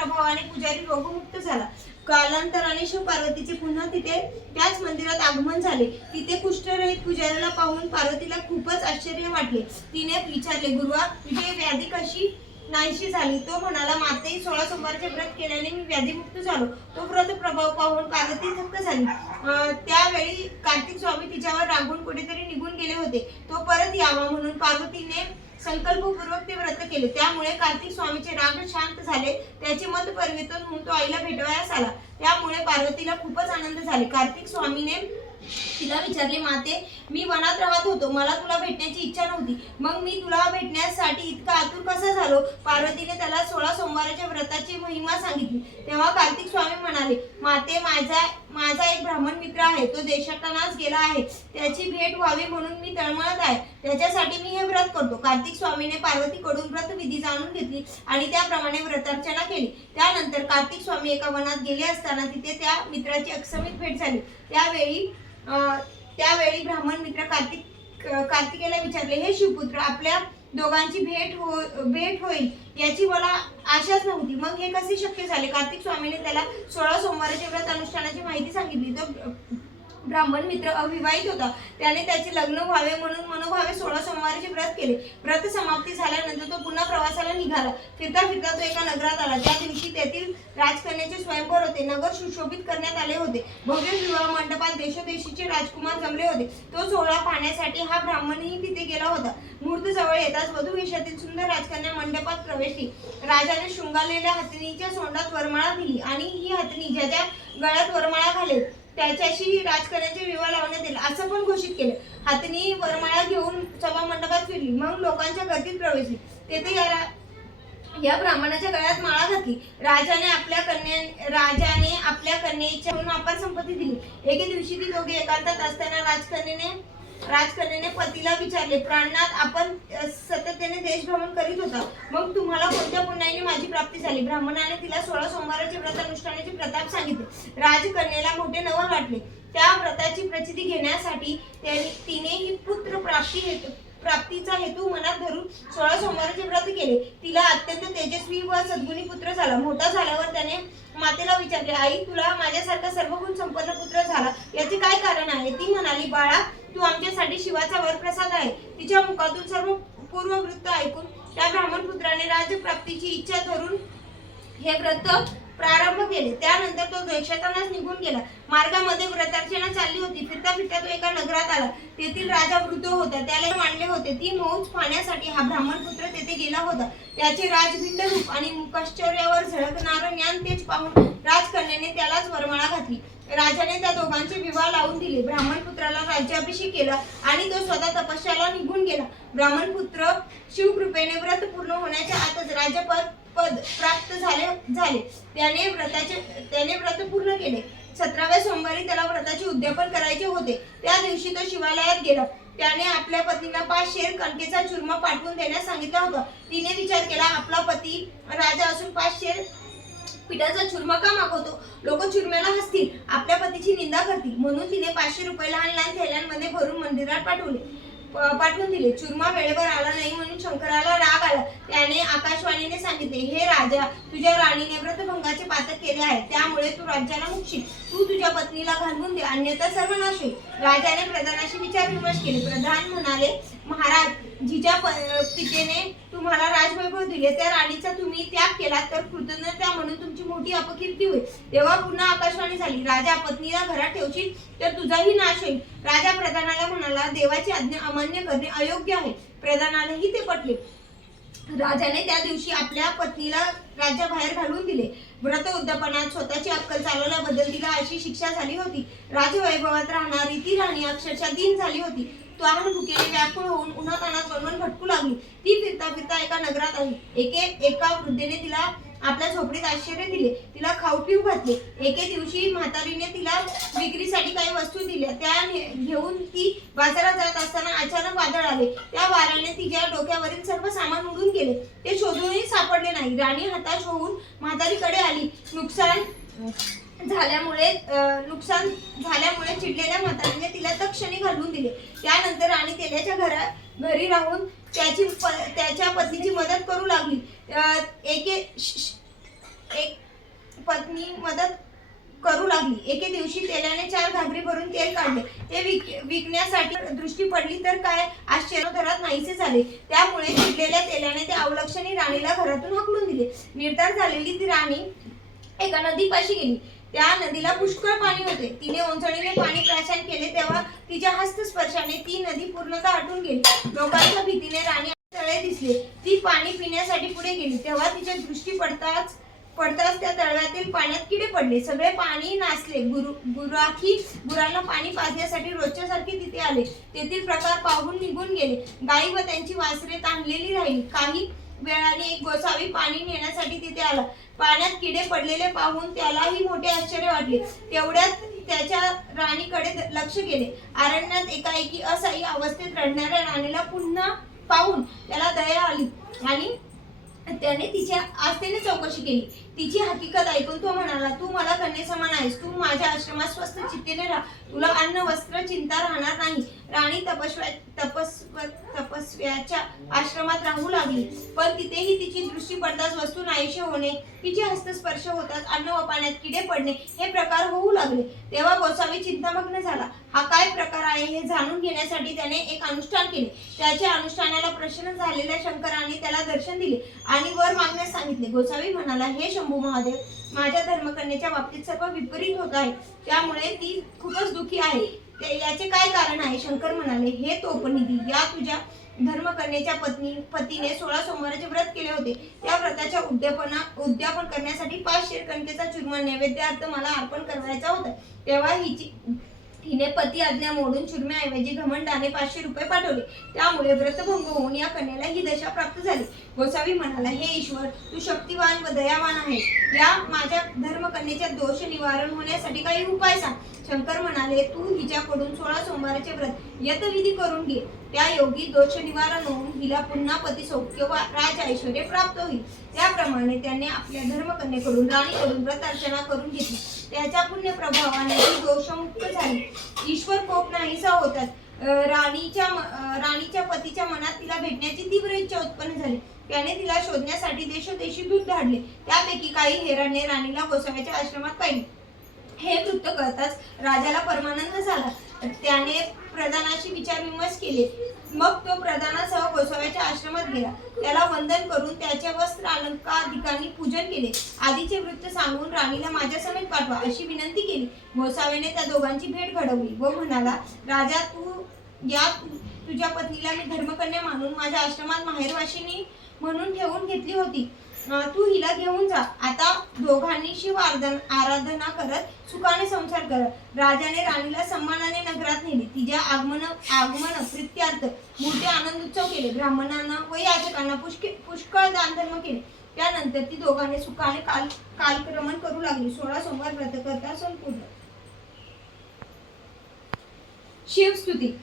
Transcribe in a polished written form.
प्रभावाने पुजारी रोगमुक्त झाला। कालांतराने शिव पार्वतीचे पुन्हा तिथे त्याच मंदिरात आगमन झाले। तिथे कुष्ठरहित पुजाऱ्याला पाहून पार्वतीला खूपच आश्चर्य वाटले। तिने विचारले, गुरुवा, तुझी व्याधी कशी नाहीशी झाली? तो म्हणाला, माते 16 सोमवारचे व्रत केल्याने मी व्याधीमुक्त झालो। तो व्रत प्रभाव पाहून पार्वती थक्क झाली। त्यावेळी कार्तिक स्वामी तिच्यावर रागून कुठेतरी निघून गेले होते। तो परत यावा म्हणून पार्वतीने संकल्पपूर्वक ते व्रत केले। त्यामुळे कार्तिक स्वामीचे राग शांत झाले। त्याचे मत परिवर्तन होऊन तो आईला भेटवयास आला। त्यामुळे पार्वतीला खूपच आनंद झाले। कार्तिक स्वामीने तिला विचारले, माते, मी वनात राहत होतो, मला तुला भेटण्याची इच्छा नव्हती, मग मी तुला भेटण्यासाठी इतका आतुर कसा झालो? पार्वतीने त्याला 16 सोमवाराच्या व्रताची महिमा सांगितली। तेव्हा कार्तिक स्वामी म्हणाले, माते, माझा एक ब्राह्मण मित्र आहे, तो देशाटनास गेला आहे, त्याची भेट व्हावी म्हणून मी तळमळत आहे, त्याच्यासाठी मी हे व्रत करतो। कार्तिक स्वामीने पार्वतीकडून व्रतविधी जाणून घेतली आणि त्याप्रमाणे व्रतार्चना केली। त्यानंतर कार्तिक स्वामी एका वनात गेले असताना तिथे त्या मित्राची अकस्मात भेट झाली। त्यावेळी ब्राह्मण मित्र कार्तिकेला विचारले, हे शिवपुत्र, आपल्या दोघांची भेट होईल याची मला आशाच नव्हती, मग हे कसे शक्य झाले? कार्तिक स्वामीने त्याला 16 सोमवाराचे व्रत अनुष्ठानाची माहिती सांगितली। तो ब्राह्मण मित्र अविवाहित होता, त्याने त्याचे लग्न व्हावे म्हणून मनोभावे 16 सोमवाराचे व्रत केले। व्रत समाप्ती झाल्यानंतर तो पुन्हा प्रवासाला निघाला। फिरता फिरता तो एका नगरात आला। त्या दिवशी तेथील राजकन्याचे स्वयंवर होते। नगर सुशोभित करण्यात आले होते। भव्य विवाह मंडपात देशोदेशीचे राजकुमार जमले होते। तो सोहळा पाहण्यासाठी हा ब्राह्मणही तिथे गेला होता। मुहूर्त जवळ येताच वधू वेशातील सुंदर राजकन्या मंडपात प्रवेशली। राजाने शृंगारलेल्या हत्तीच्या सोंडात वरमाळा दिली आणि ही हत्ती ज्याच्या गळ्यात वरमाळा घालेल त्याच्याशी राजकन्याचे विवाह लावण्यात येईल असं पण घोषित केले। हत्ती वरमाळा घेऊन सभा मंडपात फिरली, मग लोकांच्या गर्दीत प्रवेशली। तेथे या ब्राह्मणाच्या गळ्यात माळा घातली। राजाने आपल्या कन्येच्या अपार संपत्ती दिली। एके दिवशी ती दोघे एकांतात असताना राजकन्याने पतीला विचारले, प्राणनाथ, आपण सातत्याने देशभ्रमण करीत होता, मग तुम्हाला कोणत्या पुण्याने माझी प्राप्ती झाली? ब्राह्मणाने तिला 16 सोमवाराचे व्रत अनुष्ठानाचे प्रताप सांगितले। राजकन्येला मोठे नवल वाटले। त्या व्रताची प्रचिती घेण्यासाठी तिने ही पुत्र प्राप्तीचा हेतू मनात धरून 16 सोमवाराचे व्रत केले। तिला अत्यंत तेजस्वी व सद्गुणी पुत्र झाला। मोठा झाल्यावर त्याने मातेला विचारले, आई, तुला माझ्यासारखा सर्वगुण संपन्न पुत्र झाला, याचे काय कारण आहे? ती म्हणाली, बाळा, तू आमच्यासाठी शिवाचा वरप्रसाद आहे। तिच्या मुखातून सर्व पूर्ववृत्त ऐकून त्या ब्राह्मण पुत्राने राज्यप्राप्तीची इच्छा धरून हे व्रत प्रारंभ केले। त्यानंतर तो देशाटनास निघून गेला। मार्गामध्ये व्रतार्चना चालली होती। फिरता फिरता तो एका नगरात आला। तेथील राजा वृद्ध होता, त्याला मांडले होते। ती मौज पाहण्यासाठी हा ब्राह्मण पुत्र तेथे गेला होता। त्याचे राजभिंड रूप आणि मुखश्चर्यावर झळकणारं ज्ञान तेज पाहून राजकन्याने त्यालाच वरमाळा घातली। राजाने त्या दोघांचे विवाह लावून दिले। ब्राह्मण पुत्राला राज्याभिषेक केला आणि तो स्वतः तपस्याला निघून गेला। ब्राह्मण पुत्र शिवकृपेने व्रत पूर्ण होण्याच्या आतच राज्यपद प्राप्त झाले। त्याने व्रत पूर्ण केले। 17व्या सोमवारी त्याला व्रताचे उद्यापन करायचे होते। त्या दिवशी तो शिवालयात गेला। त्याने आपल्या पत्नीला 5 शेर कणकेचा चूरमा पाठवून देण्यास सांगितलं होतं। तिने विचार केला, आपला पती राजा असून 5 शेर पिठाचा चूरमा का मागवतो? लोक चूरम्याला हसतील, आपल्या पतीची निंदा करतील, म्हणून तिने 500 रुपये लहान लहान थैल्यांमध्ये भरून मंदिरात पाठवून दिले। चूरमा वेळेवर आला नाही म्हणून शंकराला राग आला। त्याने आकाशवाणीने सांगितले, हे राजा, तुझ्या राणीने व्रतभंगाचे पातक केले आहे, त्यामुळे तू राज्याला मुकशील। तू तुझ्या पत्नीला घालवून दे, अन्यथा सर्वनाश होईल। राजाने प्रधानाशी विचारविमर्श केले। प्रधान म्हणाले, महाराज, जिच्या पितेने तुम्हाला राजवैभव दिले त्या राणीचा तुम्ही त्याग केला तर कृतज्ञता म्हणून तुमची मोठी अपकीर्ती होईल। तेव्हा पुन्हा आकाशवाणी झाली, राजा, पत्नीला घरात ठेवशील तर तुझाही नाश होईल। राजा प्रधानाला म्हणाला, देवाची आज्ञा अमान्य करणे अयोग्य आहे। प्रधानालाही ते पटले। राजाने त्या दिवशी आपल्या पत्नीला राज्याबाहेर घालून दिले। व्रत उद्यापनात स्वतःची अक्कल चालवल्याबद्दल तिला अशी शिक्षा झाली होती। राजवैभवात राहणारी ती राणी अक्षरशः दीन झाली होती। तहान भुकेने व्याकुळ होऊन उन्हातानात वणवण भटकू लागली। ती फिरता फिरता एका नगरात आली। एका वृद्धेने तिला आपल्या झोपडीत आश्रय दिले, तिला खाऊ पिऊ घातले। एके दिवशी म्हातारीने तिला विक्रीसाठी काही वस्तू दिल्या। त्या घेऊन ती बाजारात जात असताना अचानक वादळ आले। त्या वाऱ्याने तिच्या डोक्यावरील सर्व सामान उडून गेले। ते शोधूनही सापडले नाही। राणी हताश होऊन म्हातारीकडे आली। नुकसान झाल्यामुळे चिडलेल्या म्हातारीने तिला तत्क्षणी घालवून दिले। त्यानंतर राणी तेल्याच्या घरी राहून त्याच्या पत्नीची मदत करू लागली। एक पत्नी मदत करू लागली. एके दिवशी तेलाने 4 घागरी भरून तेल काढले. ते विकण्यासाठी दृष्टी पडली तर काय आश्चर्य घरात नाहीसे झाले. त्यामुळे चिडलेल्या तेलाने ते अवलक्षणी राणीला घरातून हाकलून दिले. निर्धार झालेली ती राणी एका नदीपाशी गेली. त्या नदीला पुष्कळ पाणी होते. तिने ओंजळीने पाणी प्राशन केले तेव्हा तिच्या हस्तस्पर्शाने ती नदी पूर्णतः आटून गेली. लोकांच्या भीतीने राणी तळे दिसले. ती पाणी पिण्यासाठी पुढे गेली तेव्हा तिच्या दृष्टी पडताच त्या तळ्यातील पाण्यात किडे पडले. सगळे पाणी नासले. गुरांना पाणी पाजण्यासाठी रोजच्या सारखे तिथे आले. तेथील प्रकार पाहून निघून गेले. गायी व त्यांची वासरे ताणलेली राहिली. काही वेळाने एक गोसावी पाणी नेण्यासाठी तिथे आला. पाण्यात किडे पडलेले पाहून त्यालाही मोठे आश्चर्य वाटले. तेवढ्यात त्याच्या राणीकडे लक्ष गेले. अरण्यात एकाएकी असाई अवस्थेत रडणाऱ्या राणीला पुन्हा पाहून त्याला दया आली आणि त्याने तिच्या आस्थेने चौकशी केली. तिची हकीकत ऐकून तो म्हणाला, तू मला कन्ये समान आहेस. तू माझ्या आश्रमात स्वस्त चित्तेने राहा. तुला अन्न वस्त्र चिंता राहणार नाही. राणी तपस्व्याच्या आश्रमात राहू लागली. पण तिथेही तिची दृष्टी पडताच वस्तू नाहीशी होणे, तिचे हस्तस्पर्श होताच अन्न व पाण्यात किडे पडणे हे प्रकार होऊ लागले. तेव्हा गोसावी चिंतामग्न झाला. हा काय प्रकार आहे हे जाणून घेण्यासाठी त्याने एक अनुष्ठान केले. त्याच्या अनुष्ठानाला प्रसन्न झालेल्या शंकराने त्याला दर्शन दिले आणि वर मागण्यास सांगितले. गोसावी म्हणाला, हे शंभू महादेव, माझ्या धर्मकन्येच्या बाबतीत सर्व विपरीत होत आहे. त्यामुळे ती खूपच दुःखी आहे. याचे काय कारण आहे? शंकर म्हणाले, हे तोपनिधी, या तुझ्या धर्मकन्येच्या पतीने 16 सोमवाराचे व्रत केले होते. त्या व्रताच्या उद्यापन करण्यासाठी 5 शेर कणकेचा चूरमा नैवेद्यार्थ मला अर्पण करायचा होता. तेव्हा हिने पती आज्ञा मोडून चुरम्याऐवजी घमंडाने 500 रुपये पाठवले. त्यामुळे व्रतभंग होऊन या कन्याला ही दशा प्राप्त झाली. गोसावी म्हणाला, हे ईश्वर, तू शक्तिवान व दयावान आहेस. या माझ्या धर्मकन्येच्या दोष निवारण होण्यासाठी काही उपाय सांग. शंकर म्हणाले, तू हिच्याकडून 16 सोमवाराचे व्रत यतविधी करून घे. त्या योगी दोष निवारण होऊन हिला पुन्हा पती सौख्य व राज ऐश्वर्य प्राप्त होईल. त्याप्रमाणे त्याने आपल्या धर्मकन्येकडून राणीकडून व्रत अर्चना करून घेतली. त्याच्या पुण्य प्रभावाने ती दोषमुक्त झाली. ईश्वर कोप नाहीसा होतात. राणीच्या पतीच्या मनात तिला भेटण्याची तीव्र इच्छा उत्पन्न झाली. त्याने तिला शोधण्यासाठी देशोदेशी दूत धाडले. त्यापैकी काही हेराने राणीला गोसाव्याच्या आश्रमात पाहिले. हे वृत्त कळताच राजाला परमानंद झाला. त्याने प्रधानाशी विचारविमर्श केले. मग तो प्रधानासह गोसाव्याच्या आश्रमात गेला. त्याला वंदन करून त्याचे वस्त्र अलंकारादिकांनी पूजन केले. आधीचे वृत्त सांगून राणीला माझ्या समेत पाठवा अशी विनंती केली. गोसाव्याने त्या दोघांची भेट घडवली व म्हणाला, राजा, तुझ्या पत्नीला मी धर्मकन्या मानून माझ्या आश्रमात माहेरवाशिनी म्हणून ठेवून घेतली होती. तू हिला घेऊन जा. आता दोघांनी शिव आराधना करत सुखाने संसार कर. राजाने राणीला सन्मानाने नगरात नेले. तिच्या आगमन प्रित्यार्थ मोठे आनंद उत्सव केले. ब्राह्मणांना व याचकांना पुष्कळ दानधर्म केले. त्यानंतर ती दोघांनी सुखाने कालक्रमण करू लागली. 16 सोमवार व्रत करता संपूर्ण. शिवस्तुती.